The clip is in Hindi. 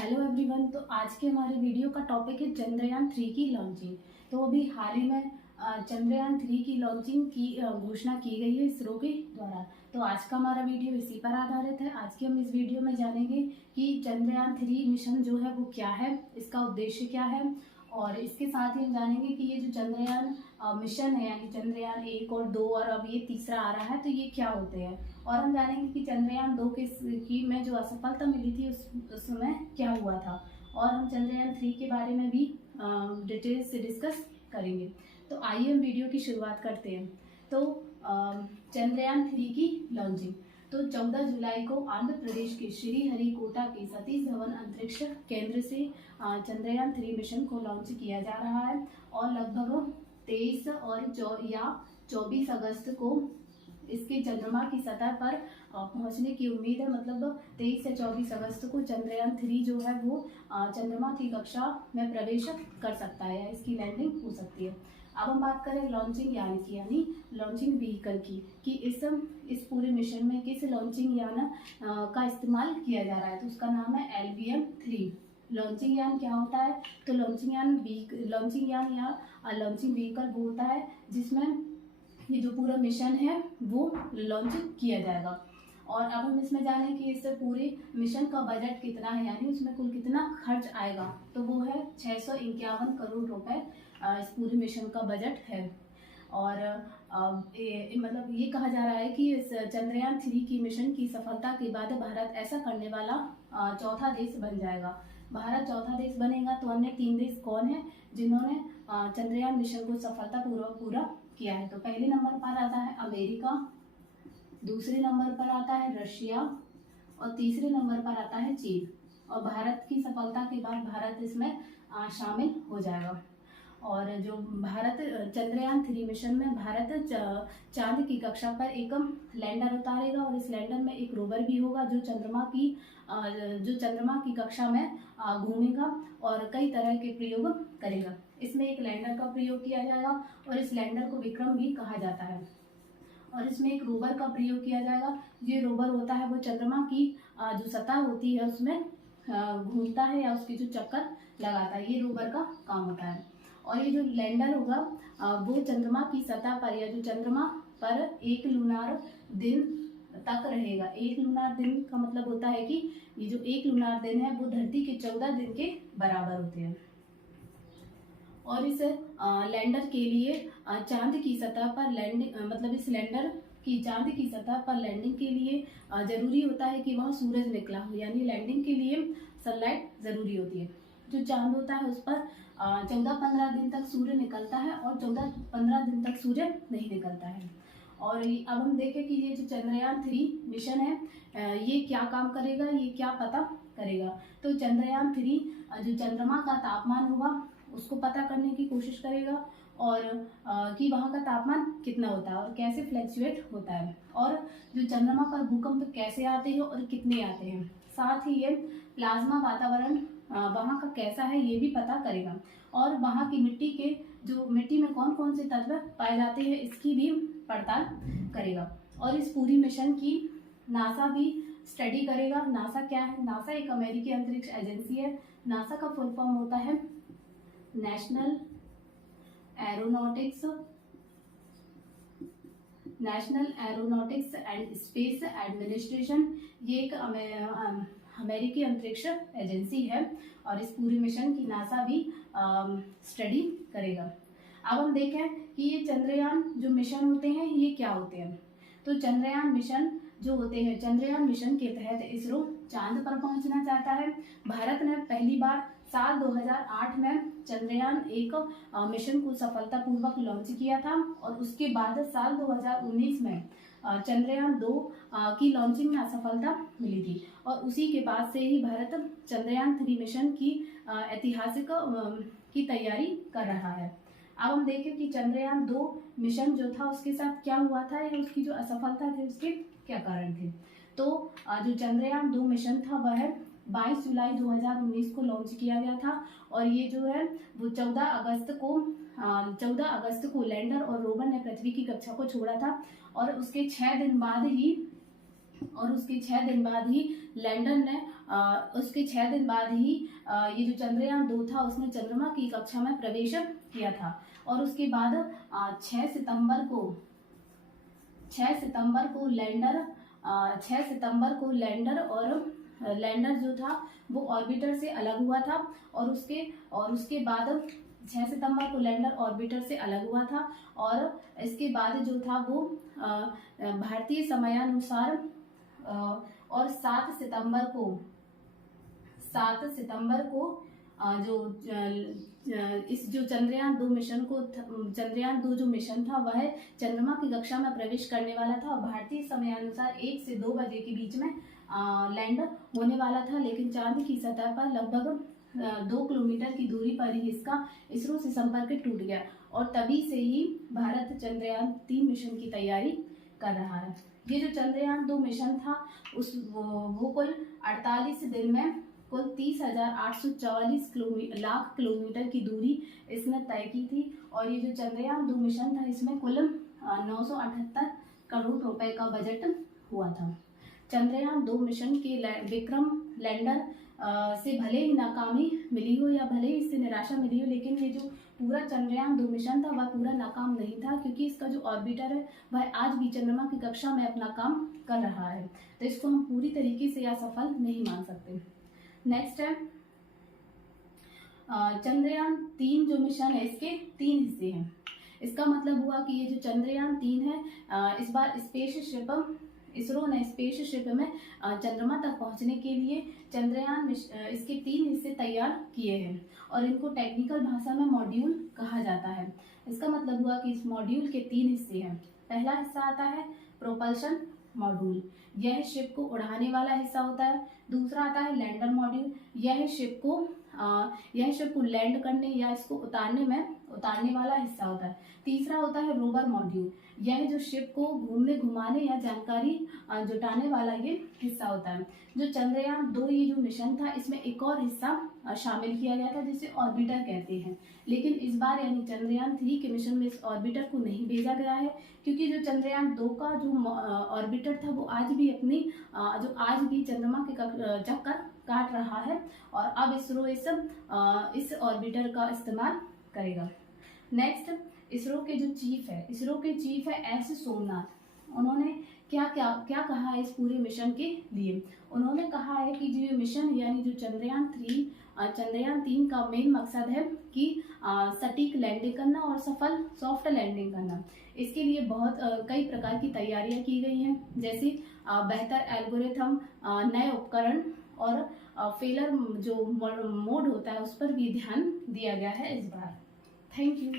Hello everyone. तो आज के हमारे वीडियो का टॉपिक है चंद्रयान 3 की लॉन्चिंग। तो अभी हाल ही में चंद्रयान 3 की लॉन्चिंग की घोषणा की गई है इसरो के द्वारा। तो आज का हमारा वीडियो इसी पर आधारित है। आज के हम इस वीडियो में जानेंगे कि चंद्रयान 3 मिशन जो है वो क्या है, इसका उद्देश्य क्या है, और इसके साथ ही हम जानेंगे कि ये जो चंद्रयान मिशन है यानी चंद्रयान 1 और 2 और अब ये तीसरा आ रहा है, तो ये क्या होते हैं। और हम जानेंगे कि चंद्रयान 2 की में जो असफलता मिली थी उस समय क्या हुआ था, और हम चंद्रयान 3 के बारे में भी डिटेल से डिस्कस करेंगे। तो आइए हम वीडियो की शुरुआत करते हैं। तो चंद्रयान 3 की लॉन्चिंग तो 14 जुलाई को आंध्र प्रदेश के श्रीहरिकोटा के सतीश धवन अंतरिक्ष केंद्र से चंद्रयान 3 मिशन को लॉन्च किया जा रहा है, और लगभग 23 और 24 अगस्त को इसके चंद्रमा की सतह पर पहुंचने की उम्मीद है। मतलब 23 से 24 अगस्त को चंद्रयान 3 जो है वो चंद्रमा की कक्षा में प्रवेश कर सकता है या इसकी लैंडिंग हो सकती है। अब हम बात करें लॉन्चिंग यान की यानी लॉन्चिंग व्हीकल की, कि इस पूरे मिशन में किस लॉन्चिंग यान का इस्तेमाल किया जा रहा है। तो उसका नाम है LVM-3। लॉन्चिंग यान क्या होता है? तो लॉन्चिंग यान या लॉन्चिंग व्हीकल वो होता है जिसमें ये जो पूरा मिशन है वो लॉन्च किया जाएगा। और अब हम इसमें जानें कि इस पूरे मिशन का बजट कितना है, यानी उसमें कुल कितना खर्च आएगा। तो वो है 651 करोड़ रुपए इस पूरे मिशन का बजट है। और मतलब ये कहा जा रहा है कि इस चंद्रयान 3 की मिशन की सफलता के बाद भारत ऐसा करने वाला चौथा देश बन जाएगा। भारत चौथा देश बनेगा। तो अन्य 3 देश कौन है जिन्होंने चंद्रयान मिशन को सफलतापूर्वक पूरा किया है? तो पहले नंबर पर आता है अमेरिका, दूसरे नंबर पर आता है रशिया, और तीसरे नंबर पर आता है चीन। और भारत की सफलता के बाद भारत इसमें शामिल हो जाएगा। और जो भारत चंद्रयान 3 मिशन में भारत चांद की कक्षा पर एक लैंडर उतारेगा, और इस लैंडर में एक रोवर भी होगा जो चंद्रमा की कक्षा में घूमेगा और कई तरह के प्रयोग करेगा। इसमें एक लैंडर का प्रयोग किया जाएगा और इस लैंडर को विक्रम भी कहा जाता है। और इसमें एक रोवर का प्रयोग किया जाएगा। ये रोवर होता है वो चंद्रमा की जो सतह होती है उसमें घूमता है या उसकी जो चक्कर लगाता है, ये रोवर का काम होता है। और ये जो लैंडर होगा वो चंद्रमा की सतह पर या जो चंद्रमा पर एक लूनार दिन तक रहेगा। एक लूनार दिन का मतलब होता है कि ये जो एक लूनार दिन है वो धरती के 14 दिन के बराबर होते हैं। और इस लैंडर के लिए चांद की सतह पर लैंडिंग मतलब इस लैंडर की चांद की सतह पर लैंडिंग के लिए जरूरी होता है कि वहाँ सूरज निकला हो, यानी लैंडिंग के लिए सनलाइट जरूरी होती है। जो चांद होता है उस पर 14-15 दिन तक सूर्य निकलता है और 14-15 दिन तक सूर्य नहीं निकलता है। और अब हम देखें कि ये जो चंद्रयान 3 मिशन है ये क्या काम करेगा, ये क्या पता करेगा। तो चंद्रयान 3 जो चंद्रमा का तापमान होगा उसको पता करने की कोशिश करेगा, और कि वहाँ का तापमान कितना होता है और कैसे फ्लैक्चुएट होता है, और जो चंद्रमा पर भूकंप कैसे आते हैं और कितने आते हैं। साथ ही ये प्लाज्मा वातावरण वहाँ का कैसा है ये भी पता करेगा, और वहाँ की मिट्टी में कौन कौन से तत्व पाए जाते हैं इसकी भी पड़ताल करेगा। और इस पूरी मिशन की नासा भी स्टडी करेगा। नासा क्या है? नासा एक अमेरिकी अंतरिक्ष एजेंसी है। नासा का फुल फॉर्म होता है national aeronautics and space administration. ये एक अमेरिकी अंतरिक्ष एजेंसी है, और इस पूरी मिशन की नासा भी स्टडी करेगा। अब हम देखें कि ये चंद्रयान जो मिशन होते हैं ये क्या होते हैं। तो चंद्रयान मिशन जो होते हैं, चंद्रयान मिशन के तहत इसरो चांद पर पहुंचना चाहता है। भारत ने पहली बार साल 2008 में चंद्रयान 1 मिशन को सफलतापूर्वक लॉन्च किया था, और उसके बाद साल 2019 में चंद्रयान 2 की लॉन्चिंग में असफलता मिली थी, और उसी के बाद से ही भारत चंद्रयान 3 मिशन की ऐतिहासिक की तैयारी कर रहा है। अब हम देखें कि चंद्रयान 2 मिशन जो था उसके साथ क्या हुआ था या उसकी जो असफलता थी उसके क्या कारण थे। तो जो चंद्रयान 2 मिशन था वह 22 जुलाई 2019 को लॉन्च किया गया था, और ये जो है वो 14 अगस्त को लैंडर और रोवर ने पृथ्वी की कक्षा को छोड़ा था, और उसके 6 दिन बाद ही लैंडर ने उसके 6 दिन बाद ही ये जो चंद्रयान 2 था उसने चंद्रमा की कक्षा में प्रवेश किया था। और उसके बाद 6 सितंबर को 6 सितंबर को लैंडर और लैंडर जो था वो ऑर्बिटर से अलग हुआ था। और उसके बाद 6 सितंबर को लैंडर ऑर्बिटर से अलग हुआ था। और इसके बाद जो था वो भारतीय समयानुसार और 7 सितंबर को इस जो चंद्रयान 2 जो मिशन था वह चंद्रमा की कक्षा में प्रवेश करने वाला था। और भारतीय समयानुसार 1 से 2 बजे के बीच में लैंड होने वाला था। लेकिन चांद की सतह पर लगभग 2 किलोमीटर की दूरी पर ही इसका इसरो से संपर्क टूट गया। और तभी से ही भारत चंद्रयान 3 मिशन की तैयारी कर रहा है। ये जो चंद्रयान 2 मिशन था वो कुल 48 दिन में कुल 30,844 लाख किलोमीटर की दूरी इसने तय की थी। और ये जो चंद्रयान 2 मिशन था इसमें कुल 978 करोड़ रुपए का बजट हुआ था। चंद्रयान 2 मिशन के विक्रम लैंडर से भले ही नाकामी मिली हो या भले ही इससे निराशा मिली हो, लेकिन ये जो पूरा चंद्रयान 2 मिशन था वह पूरा नाकाम नहीं था, क्योंकि इसका जो ऑर्बिटर है वह आज भी चंद्रमा की कक्षा में अपना काम कर रहा है। तो इसको हम पूरी तरीके से असफल नहीं मान सकते। नेक्स्ट है चंद्रयान 3 जो मिशन है इसके 3 हिस्से हैं। इसका मतलब हुआ कि ये जो चंद्रयान 3 है इस बार इसरो ने स्पेसशिप में चंद्रमा तक पहुंचने के लिए चंद्रयान इसके 3 हिस्से तैयार किए हैं। और इनको टेक्निकल भाषा में मॉड्यूल कहा जाता है। इसका मतलब हुआ कि इस मॉड्यूल के 3 हिस्से हैं। पहला हिस्सा आता है प्रोपल्शन मॉड्यूल, यह शिप को उड़ाने वाला हिस्सा होता है। दूसरा आता है लैंडर मॉड्यूल, यह शिप को लैंड करने या इसको उतारने वाला हिस्सा होता है। तीसरा होता है रोवर मॉड्यूल, यह जो शिप को घुमाने या जानकारी जुटाने वाला ये हिस्सा होता है। जो चंद्रयान 2 ये जो मिशन था इसमें एक और हिस्सा शामिल किया गया था जिसे ऑर्बिटर कहते हैं। लेकिन इस बार यानी चंद्रयान 3 के मिशन में इस ऑर्बिटर को नहीं भेजा गया है, क्योंकि जो चंद्रयान 2 का जो ऑर्बिटर था वो आज भी चंद्रमा के चक्कर काट रहा है। और अब इसरो इस ऑर्बिटर का इस्तेमाल करेगा। नेक्स्ट इसरो के चीफ है एस सोमनाथ। उन्होंने क्या कहा है इस पूरे मिशन के लिए। उन्होंने कहा है कि जो मिशन यानी जो चंद्रयान 3 का मेन मकसद है कि सटीक लैंडिंग करना और सफल सॉफ्ट लैंडिंग करना। इसके लिए बहुत कई प्रकार की तैयारियां की गई हैं, जैसे बेहतर एल्गोरिथम, नए उपकरण और फेलर जो मोड होता है उस पर भी ध्यान दिया गया है इस बार। Thank you.